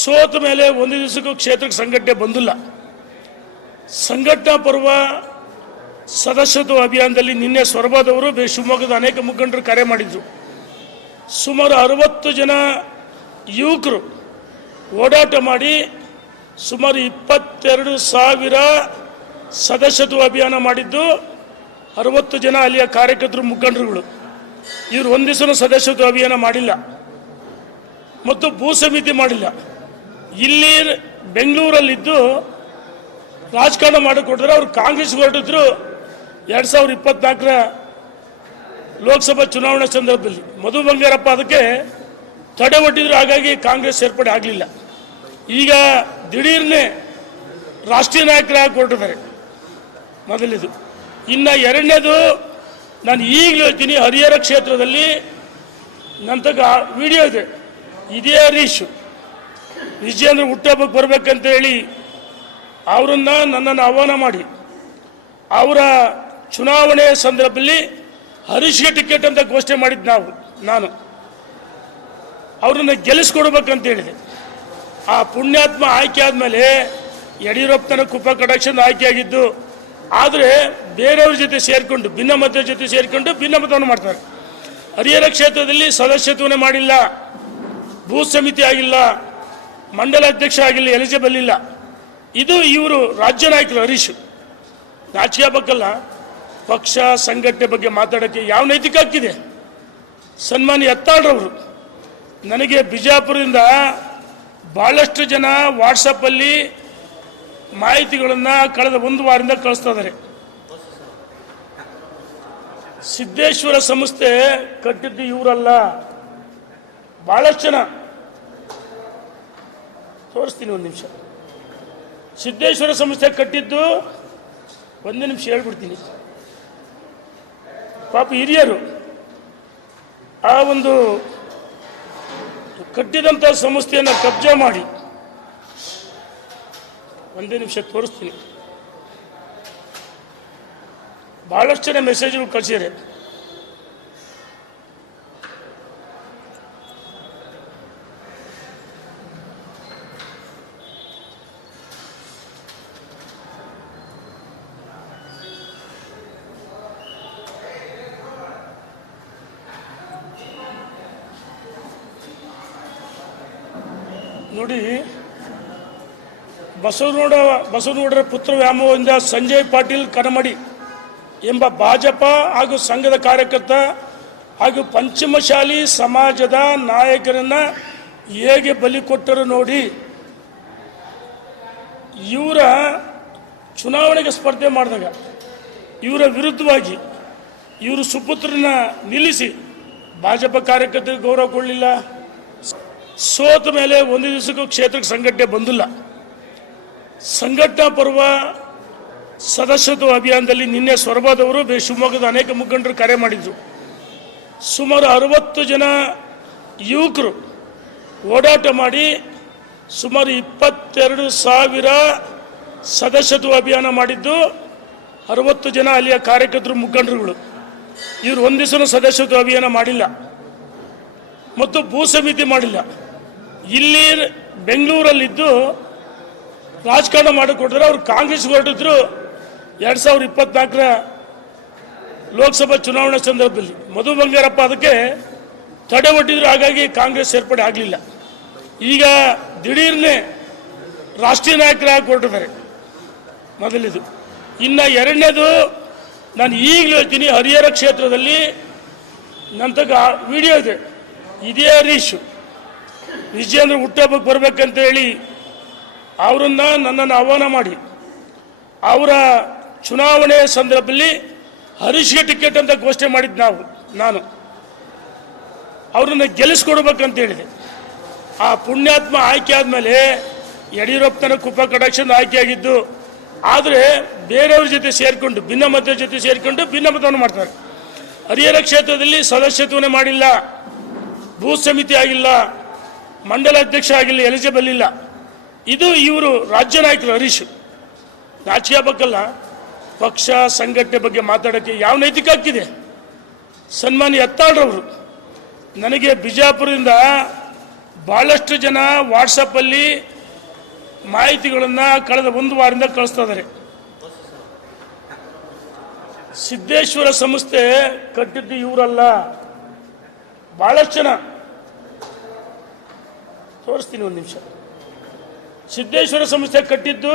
ಸೋತ ಮೇಲೆ ಒಂದು ದಿವಸಕ್ಕೂ ಕ್ಷೇತ್ರಕ್ಕೆ ಸಂಘಟನೆ ಬಂದಿಲ್ಲ. ಸಂಘಟನಾ ಪರ್ವ ಸದಸ್ಯತ್ವ ಅಭಿಯಾನದಲ್ಲಿ ನಿನ್ನೆ ಸೊರಬದವರು ಶಿವಮೊಗ್ಗದ ಅನೇಕ ಮುಖಂಡರು ಕರೆ ಮಾಡಿದ್ರು. ಸುಮಾರು 60 ಜನ ಯುವಕರು ಓಡಾಟ ಮಾಡಿ ಸುಮಾರು 22,000 ಸದಸ್ಯತ್ವ ಅಭಿಯಾನ ಮಾಡಿದ್ದು 60 ಜನ ಅಲ್ಲಿಯ ಕಾರ್ಯಕರ್ತರು ಮುಖಂಡರುಗಳು. ಇವರು ಒಂದು ದಿವಸ ಸದಸ್ಯತ್ವ ಅಭಿಯಾನ ಮಾಡಿಲ್ಲ ಮತ್ತು ಭೂ ಸಮಿತಿ ಮಾಡಿಲ್ಲ. ಇಲ್ಲಿ ಬೆಂಗಳೂರಲ್ಲಿದ್ದು ರಾಜಕಾರಣ ಮಾಡಿಕೊಟ್ರೆ ಅವರು ಕಾಂಗ್ರೆಸ್ ಹೊರಟಿದ್ರು. 2024ರ ಲೋಕಸಭಾ ಚುನಾವಣೆ ಸಂದರ್ಭದಲ್ಲಿ ಮಧು ಬಂಗಾರಪ್ಪ ಅದಕ್ಕೆ ತಡೆ ಒಡ್ಡಿದ್ರು. ಹಾಗಾಗಿ ಕಾಂಗ್ರೆಸ್ ಸೇರ್ಪಡೆ ಆಗಲಿಲ್ಲ. ಈಗ ದಿಢೀರ್ನೆ ರಾಷ್ಟ್ರೀಯ ನಾಯಕರಾಗಿ ಹೊರಟಿದ್ದಾರೆ. ಮೊದಲಿದು. ಇನ್ನು ಎರಡನೇದು, ನಾನು ಈಗಲೂ ಹೇಳ್ತೀನಿ, ಹರಿಹರ ಕ್ಷೇತ್ರದಲ್ಲಿ ನನ್ನ ತಗ ವಿಡಿಯೋ ಇದೆ. ಇದೇ ಹರೀಶ್ ವಿಜಯೇಂದ್ರ ಹುಟ್ಟಹಬ್ಬಕ್ಕೆ ಬರಬೇಕಂತ ಹೇಳಿ ನನ್ನನ್ನು ಆಹ್ವಾನ ಮಾಡಿ ಅವರ ಚುನಾವಣೆಯ ಸಂದರ್ಭದಲ್ಲಿ ಹರೀಶ್ಗೆ ಟಿಕೆಟ್ ಅಂತ ಘೋಷಣೆ ಮಾಡಿದ್ದು ನಾನು ಅವರನ್ನು ಗೆಲ್ಲಿಸ್ಕೊಡ್ಬೇಕಂತ ಹೇಳಿದೆ. ಆ ಪುಣ್ಯಾತ್ಮ ಆಯ್ಕೆ ಆದಮೇಲೆ ಯಡಿಯೂರಪ್ಪನ ಕುಪ್ಪ ಕಟಾಕ್ಷನ್ ಆಯ್ಕೆಯಾಗಿದ್ದು. ಆದರೆ ಬೇರೆಯವ್ರ ಜೊತೆ ಸೇರಿಕೊಂಡು ಭಿನ್ನಮತದ ಜೊತೆ ಸೇರಿಕೊಂಡು ಭಿನ್ನಮತವನ್ನು ಮಾಡ್ತಾರೆ. ಹರಿಹರ ಕ್ಷೇತ್ರದಲ್ಲಿ ಸದಸ್ಯತ್ವನೇ ಮಾಡಿಲ್ಲ, ಬೂತ್ ಸಮಿತಿ ಆಗಿಲ್ಲ, ಮಂಡಲ ಅಧ್ಯಕ್ಷ ಆಗಿಲ್ಲ, ಎಲಿಜಿಬಲ್ ಇಲ್ಲ. ಇದು ಇವರು ರಾಜ್ಯ ನಾಯಕರು ಹರೀಶ್. ನಾಚಿಕೆ ಆಗ್ಬೇಕಲ್ಲ. ಪಕ್ಷ ಸಂಘಟನೆ ಬಗ್ಗೆ ಮಾತಾಡೋಕ್ಕೆ ಯಾವ ನೈತಿಕ ಹಕ್ಕಿದೆ? ಸನ್ಮಾನ್ಯ ಯತ್ನಾಳ್ರವರು ನನಗೆ ಬಿಜಾಪುರದಿಂದ ಭಾಳಷ್ಟು ಜನ ವಾಟ್ಸಪ್ಪಲ್ಲಿ ಮಾಹಿತಿಗಳನ್ನು ಕಳೆದ 1 ವಾರದಿಂದ ಕಳಿಸ್ತಾ ಇದ್ದಾರೆ. ಸಿದ್ದೇಶ್ವರ ಸಂಸ್ಥೆ ಕಟ್ಟಿದ್ದು ಇವರಲ್ಲ, ಭಾಳಷ್ಟು ಜನ. ತೋರಿಸ್ತೀನಿ, ಒಂದು ನಿಮಿಷ. ಸಿದ್ದೇಶ್ವರ ಸಂಸ್ಥೆ ಕಟ್ಟಿದ್ದು, ಒಂದು ನಿಮಿಷ ಹೇಳ್ಬಿಡ್ತೀನಿ. ಪಾಪ ಹಿರಿಯರು ಆ ಒಂದು ಕಟ್ಟಿದಂಥ ಸಂಸ್ಥೆಯನ್ನು ಕಬ್ಜಾ ಮಾಡಿ, ಒಂದೇ ನಿಮಿಷ ತೋರಿಸ್ತೀನಿ. ಭಾಳಷ್ಟು ಜನ ಮೆಸೇಜ್ಗಳು ಕಳಿಸಿದ್ದಾರೆ. ನೋಡಿ, ಬಸವನಗೌಡರ ಪುತ್ರ ವ್ಯಾಮೋಹದಿಂದ ಸಂಜಯ್ ಪಾಟೀಲ್ ಕನಮಡಿ ಎಂಬ ಭಾಜಪ ಹಾಗೂ ಸಂಘದ ಕಾರ್ಯಕರ್ತ ಹಾಗೂ ಪಂಚಮಶಾಲಿ ಸಮಾಜದ ನಾಯಕರನ್ನು ಹೇಗೆ ಬಲಿ ಕೊಟ್ಟರು ನೋಡಿ. ಇವರ ಚುನಾವಣೆಗೆ ಸ್ಪರ್ಧೆ ಮಾಡಿದಾಗ ಇವರ ವಿರುದ್ಧವಾಗಿ ಇವರು ಸುಪುತ್ರನ ನಿಲ್ಲಿಸಿ ಭಾಜಪ ಕಾರ್ಯಕರ್ತರಿಗೆ ಗೌರವ ಕೊಡಲಿಲ್ಲ. ಸೋತ ಮೇಲೆ ಒಂದು ದಿವಸಕ್ಕೂ ಕ್ಷೇತ್ರಕ್ಕೆ ಸಂಘಟನೆ ಬಂದಿಲ್ಲ. ಸಂಘಟನಾ ಪರ್ವ ಸದಸ್ಯತ್ವ ಅಭಿಯಾನದಲ್ಲಿ ನಿನ್ನೆ ಸೊರಬದವರು ಶಿವಮೊಗ್ಗದ ಅನೇಕ ಮುಖಂಡರು ಕರೆ ಮಾಡಿದ್ರು. ಸುಮಾರು 60 ಜನ ಯುವಕರು ಓಡಾಟ ಮಾಡಿ ಸುಮಾರು 22,000 ಸದಸ್ಯತ್ವ ಅಭಿಯಾನ ಮಾಡಿದ್ದು 60 ಜನ ಅಲ್ಲಿಯ ಕಾರ್ಯಕರ್ತರು ಮುಖಂಡರುಗಳು. ಇವರು ಒಂದು ದಿವಸ ಸದಸ್ಯತ್ವ ಅಭಿಯಾನ ಮಾಡಿಲ್ಲ ಮತ್ತು ಭೂ ಸಮಿತಿ ಮಾಡಿಲ್ಲ. ಇಲ್ಲಿ ಬೆಂಗಳೂರಲ್ಲಿದ್ದು ರಾಜಕಾರಣ ಮಾಡಿಕೊಟ್ರೆ ಅವರು ಕಾಂಗ್ರೆಸ್ ಹೊರಟಿದ್ರು. 2024ರ ಲೋಕಸಭಾ ಚುನಾವಣೆ ಸಂದರ್ಭದಲ್ಲಿ ಮಧು ಬಂಗಾರಪ್ಪ ಅದಕ್ಕೆ ತಡೆ ಒಡ್ಡಿದ್ರು. ಹಾಗಾಗಿ ಕಾಂಗ್ರೆಸ್ ಸೇರ್ಪಡೆ ಆಗಲಿಲ್ಲ. ಈಗ ದಿಢೀರ್ನೆ ರಾಷ್ಟ್ರೀಯ ನಾಯಕರಾಗಿ ಹೊರಟಿದ್ದಾರೆ. ಮೊದಲಿದು. ಇನ್ನು ಎರಡನೇದು, ನಾನು ಈಗಲೂ ಹೇಳ್ತೀನಿ, ಹರಿಹರ ಕ್ಷೇತ್ರದಲ್ಲಿ ನನ್ನ ತಗ ವಿಡಿಯೋ ಇದೆ. ಇದೇ ಹರೀಶ್ ವಿಜಯೇಂದ್ರ ಹುಟ್ಟಹಬ್ಬಕ್ಕೆ ಬರಬೇಕಂತ ಹೇಳಿ ನನ್ನನ್ನು ಆಹ್ವಾನ ಮಾಡಿ ಅವರ ಚುನಾವಣೆಯ ಸಂದರ್ಭದಲ್ಲಿ ಹರೀಶ್ಗೆ ಟಿಕೆಟ್ ಅಂತ ಘೋಷಣೆ ಮಾಡಿದ್ದು ನಾನು ಅವರನ್ನು ಗೆಲ್ಲಿಸ್ಕೊಡ್ಬೇಕಂತ ಹೇಳಿದೆ. ಆ ಪುಣ್ಯಾತ್ಮ ಆಯ್ಕೆ ಆದಮೇಲೆ ಯಡಿಯೂರಪ್ಪನ ಕುಪ್ಪ ಕಟಾಕ್ಷನ್ ಆಯ್ಕೆಯಾಗಿದ್ದು. ಆದರೆ ಬೇರೆಯವ್ರ ಜೊತೆ ಸೇರಿಕೊಂಡು ಭಿನ್ನಮತದ ಜೊತೆ ಸೇರಿಕೊಂಡು ಭಿನ್ನಮತವನ್ನು ಮಾಡ್ತಾರೆ. ಹರಿಹರ ಕ್ಷೇತ್ರದಲ್ಲಿ ಸದಸ್ಯತ್ವನೇ ಮಾಡಿಲ್ಲ, ಬೂತ್ ಸಮಿತಿ ಆಗಿಲ್ಲ, ಮಂಡಲ ಅಧ್ಯಕ್ಷ ಆಗಿಲ್ಲ, ಎಲಿಜಿಬಲ್ ಇಲ್ಲ. ಇದು ಇವರು ರಾಜ್ಯ ನಾಯಕರು ಹರೀಶ್. ನಾಚಿಕೆ ಆಗ್ಬೇಕಲ್ಲ. ಪಕ್ಷ ಸಂಘಟನೆ ಬಗ್ಗೆ ಮಾತಾಡೋಕ್ಕೆ ಯಾವ ನೈತಿಕ ಹಕ್ಕಿದೆ? ಸನ್ಮಾನ್ಯ ಯತ್ನಾಳ್ರವರು ನನಗೆ ಬಿಜಾಪುರದಿಂದ ಭಾಳಷ್ಟು ಜನ ವಾಟ್ಸಪ್ಪಲ್ಲಿ ಮಾಹಿತಿಗಳನ್ನು ಕಳೆದ ಒಂದು ವಾರದಿಂದ ಕಳಿಸ್ತಾ ಇದ್ದಾರೆ. ಸಿದ್ದೇಶ್ವರ ಸಂಸ್ಥೆ ಕಟ್ಟಿದ್ದು ಇವರಲ್ಲ, ಭಾಳಷ್ಟು ಜನ. ತೋರಿಸ್ತೀನಿ ಒಂದು ನಿಮಿಷ. ಸಿದ್ದೇಶ್ವರ ಸಂಸ್ಥೆ ಕಟ್ಟಿದ್ದು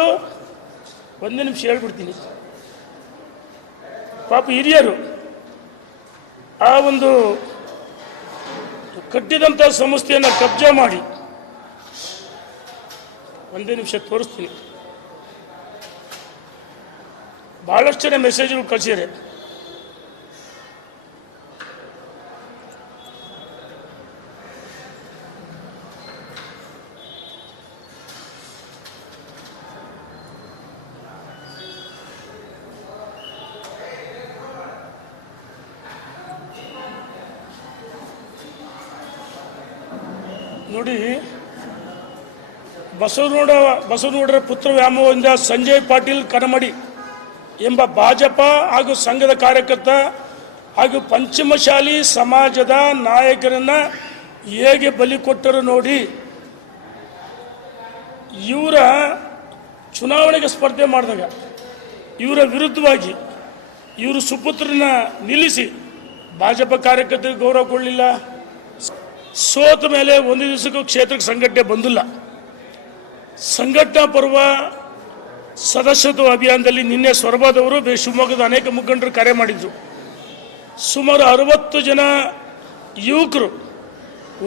ಒಂದೇ ನಿಮಿಷ ಹೇಳ್ಬಿಡ್ತೀನಿ. ಪಾಪ ಹಿರಿಯರು ಆ ಒಂದು ಕಟ್ಟಿದಂಥ ಸಂಸ್ಥೆಯನ್ನು ಕಬ್ಜಾ ಮಾಡಿ, ಒಂದೇ ನಿಮಿಷ ತೋರಿಸ್ತೀನಿ. ಭಾಳಷ್ಟು ಜನ ಮೆಸೇಜ್ಗಳು ಕಳಿಸಿದ್ದಾರೆ. ನೋಡಿ, ಬಸವನಗೌಡರ ಪುತ್ರ ವ್ಯಾಮೋಹದಿಂದ ಸಂಜಯ್ ಪಾಟೀಲ್ ಕನಮಡಿ ಎಂಬ ಭಾಜಪ ಹಾಗೂ ಸಂಘದ ಕಾರ್ಯಕರ್ತ ಹಾಗೂ ಪಂಚಮಶಾಲಿ ಸಮಾಜದ ನಾಯಕರನ್ನ ಹೇಗೆ ಬಲಿ ಕೊಟ್ಟರು ನೋಡಿ. ಇವರ ಚುನಾವಣೆಗೆ ಸ್ಪರ್ಧೆ ಮಾಡಿದಾಗ ಇವರ ವಿರುದ್ಧವಾಗಿ ಇವರು ಸುಪುತ್ರನ ನಿಲ್ಲಿಸಿ ಭಾಜಪ ಕಾರ್ಯಕರ್ತರಿಗೆ ಗೌರವ ಕೊಡಲಿಲ್ಲ. ಸೋತ ಮೇಲೆ ಒಂದು ದಿವಸಕ್ಕೂ ಕ್ಷೇತ್ರಕ್ಕೆ ಸಂಘಟನೆ ಬಂದಿಲ್ಲ. ಸಂಘಟನಾ ಪರ್ವ ಸದಸ್ಯತ್ವ ಅಭಿಯಾನದಲ್ಲಿ ನಿನ್ನೆ ಸೊರಬದವರು ಶಿವಮೊಗ್ಗದ ಅನೇಕ ಮುಖಂಡರು ಕರೆ ಮಾಡಿದರು. ಸುಮಾರು 60 ಜನ ಯುವಕರು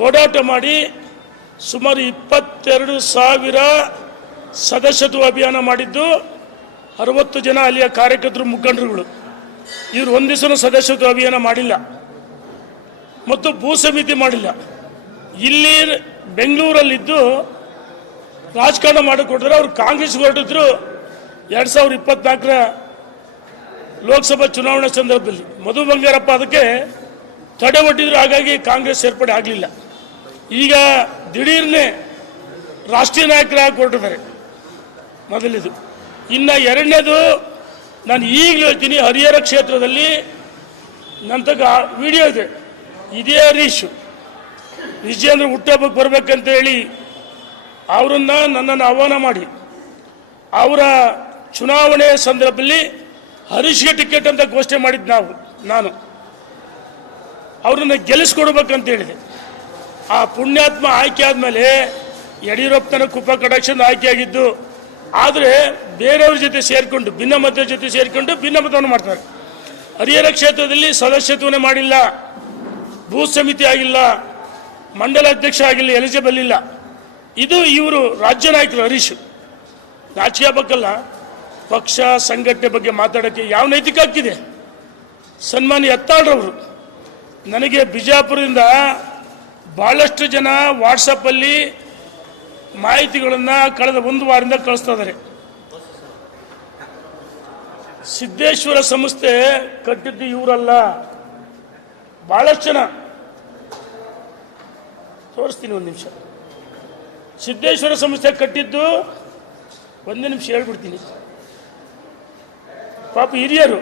ಓಡಾಟ ಮಾಡಿ ಸುಮಾರು 22,000 ಸದಸ್ಯತ್ವ ಅಭಿಯಾನ ಮಾಡಿದ್ದು 60 ಜನ ಅಲ್ಲಿಯ ಕಾರ್ಯಕರ್ತರು, ಮುಖಂಡರುಗಳು. ಇವರು ಒಂದು ದಿವಸ ಸದಸ್ಯತ್ವ ಅಭಿಯಾನ ಮಾಡಿಲ್ಲ ಮತ್ತು ಭೂ ಸಮಿತಿ ಮಾಡಿಲ್ಲ. ಇಲ್ಲಿ ಬೆಂಗಳೂರಲ್ಲಿದ್ದು ರಾಜಕಾರಣ ಮಾಡಿಕೊಟ್ಟಿದ್ರೆ ಅವರು ಕಾಂಗ್ರೆಸ್ ಹೊರಟಿದ್ರು. 2024ರ ಲೋಕಸಭಾ ಚುನಾವಣೆ ಸಂದರ್ಭದಲ್ಲಿ ಮಧು ಬಂಗಾರಪ್ಪ ಅದಕ್ಕೆ ತಡೆ ಒಡ್ಡಿದ್ರು. ಹಾಗಾಗಿ ಕಾಂಗ್ರೆಸ್ ಸೇರ್ಪಡೆ ಆಗಲಿಲ್ಲ. ಈಗ ದಿಢೀರ್ನೆ ರಾಷ್ಟ್ರೀಯ ನಾಯಕರಾಗಿ ಹೊರಟಿದ್ದಾರೆ. ಮೊದಲಿದು. ಇನ್ನು ಎರಡನೇದು, ನಾನು ಈಗಲೂ ಹೇಳ್ತೀನಿ, ಹರಿಹರ ಕ್ಷೇತ್ರದಲ್ಲಿ ನನ್ನ ತಗ ವಿಡಿಯೋ ಇದೆ. ಇದೇ ಹರೀಶ್ ವಿಜಯೇಂದ್ರ ಹುಟ್ಟಹಬ್ಬಕ್ಕೆ ಬರಬೇಕಂತ ಹೇಳಿ ನನ್ನನ್ನು ಆಹ್ವಾನ ಮಾಡಿ ಅವರ ಚುನಾವಣೆ ಸಂದರ್ಭದಲ್ಲಿ ಹರೀಶ್ಗೆ ಟಿಕೆಟ್ ಅಂತ ಘೋಷಣೆ ಮಾಡಿದ್ದು ನಾನು ಅವರನ್ನು ಗೆಲ್ಲಿಸ್ಕೊಡ್ಬೇಕಂತ ಹೇಳಿದೆ. ಆ ಪುಣ್ಯಾತ್ಮ ಆಯ್ಕೆ ಆದಮೇಲೆ ಯಡಿಯೂರಪ್ಪನ ಕುಪ್ಪ ಕಟಾಕ್ಷನ್ ಆಯ್ಕೆಯಾಗಿದ್ದು. ಆದರೆ ಬೇರೆಯವ್ರ ಜೊತೆ ಸೇರಿಕೊಂಡು, ಭಿನ್ನಮತ ಜೊತೆ ಸೇರಿಕೊಂಡು ಭಿನ್ನಮತವನ್ನು ಮಾಡ್ತಾರೆ. ಹರಿಹರ ಕ್ಷೇತ್ರದಲ್ಲಿ ಸದಸ್ಯತ್ವನೇ ಮಾಡಿಲ್ಲ, ಭೂ ಸಮಿತಿ ಆಗಿಲ್ಲ, ಮಂಡಲ ಅಧ್ಯಕ್ಷ ಆಗಿಲ್ಲ, ಎಲಿಜಿಬಲ್ ಇಲ್ಲ. ಇದು ಇವರು ರಾಜ್ಯ ನಾಯಕರು ಹರೀಶ್. ನಾಚಿಕೆ ಆಗಬೇಕಲ್ಲ. ಪಕ್ಷ ಸಂಘಟನೆ ಬಗ್ಗೆ ಮಾತಾಡೋಕ್ಕೆ ಯಾವ ನೈತಿಕ ಹಕ್ಕಿದೆ? ಸನ್ಮಾನ್ಯ ಯತ್ನಾಳ್ರವರು ನನಗೆ ಬಿಜಾಪುರದಿಂದ ಭಾಳಷ್ಟು ಜನ ವಾಟ್ಸಪ್ಪಲ್ಲಿ ಮಾಹಿತಿಗಳನ್ನು ಕಳೆದ ಒಂದು ವಾರದಿಂದ ಕಳಿಸ್ತಾ ಇದ್ದಾರೆ. ಸಿದ್ದೇಶ್ವರ ಸಂಸ್ಥೆ ಕಟ್ಟಿದ್ದು ಇವರಲ್ಲ, ಭಾಳಷ್ಟು ಜನ. ತೋರಿಸ್ತೀನಿ ಒಂದು ನಿಮಿಷ. ಸಿದ್ದೇಶ್ವರ ಸಂಸ್ಥೆ ಕಟ್ಟಿದ್ದು ಒಂದೇ ನಿಮಿಷ ಹೇಳ್ಬಿಡ್ತೀನಿ. ಪಾಪ ಹಿರಿಯರು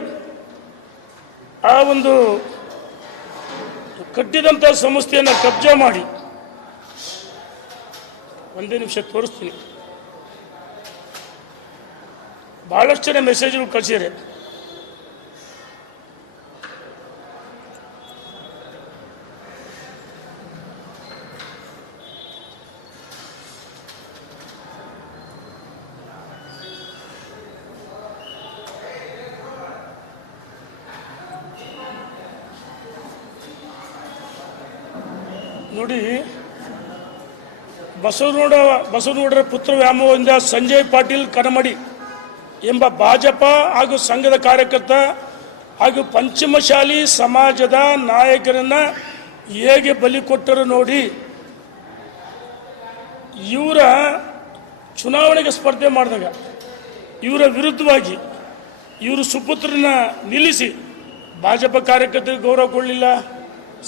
ಆ ಒಂದು ಕಟ್ಟಿದಂಥ ಸಂಸ್ಥೆಯನ್ನು ಕಬ್ಜಾ ಮಾಡಿ, ಒಂದೇ ನಿಮಿಷ ತೋರಿಸ್ತೀನಿ. ಭಾಳಷ್ಟು ಜನ ಮೆಸೇಜ್ಗಳು ಕಳಿಸಿದ್ದಾರೆ. ನೋಡಿ, ಬಸವನಗೌಡರ ಪುತ್ರ ವ್ಯಾಮೋಹದಿಂದ ಸಂಜಯ್ ಪಾಟೀಲ್ ಕನಮಡಿ ಎಂಬ ಭಾಜಪ ಹಾಗೂ ಸಂಘದ ಕಾರ್ಯಕರ್ತ ಹಾಗೂ ಪಂಚಮಶಾಲಿ ಸಮಾಜದ ನಾಯಕರನ್ನ ಹೇಗೆ ಬಲಿ ಕೊಟ್ಟರು ನೋಡಿ. ಇವರ ಚುನಾವಣೆಗೆ ಸ್ಪರ್ಧೆ ಮಾಡಿದಾಗ ಇವರ ವಿರುದ್ಧವಾಗಿ ಇವರು ಸುಪುತ್ರನ ನಿಲ್ಲಿಸಿ ಭಾಜಪ ಕಾರ್ಯಕರ್ತರಿಗೆ ಗೌರವ ಕೊಡಲಿಲ್ಲ.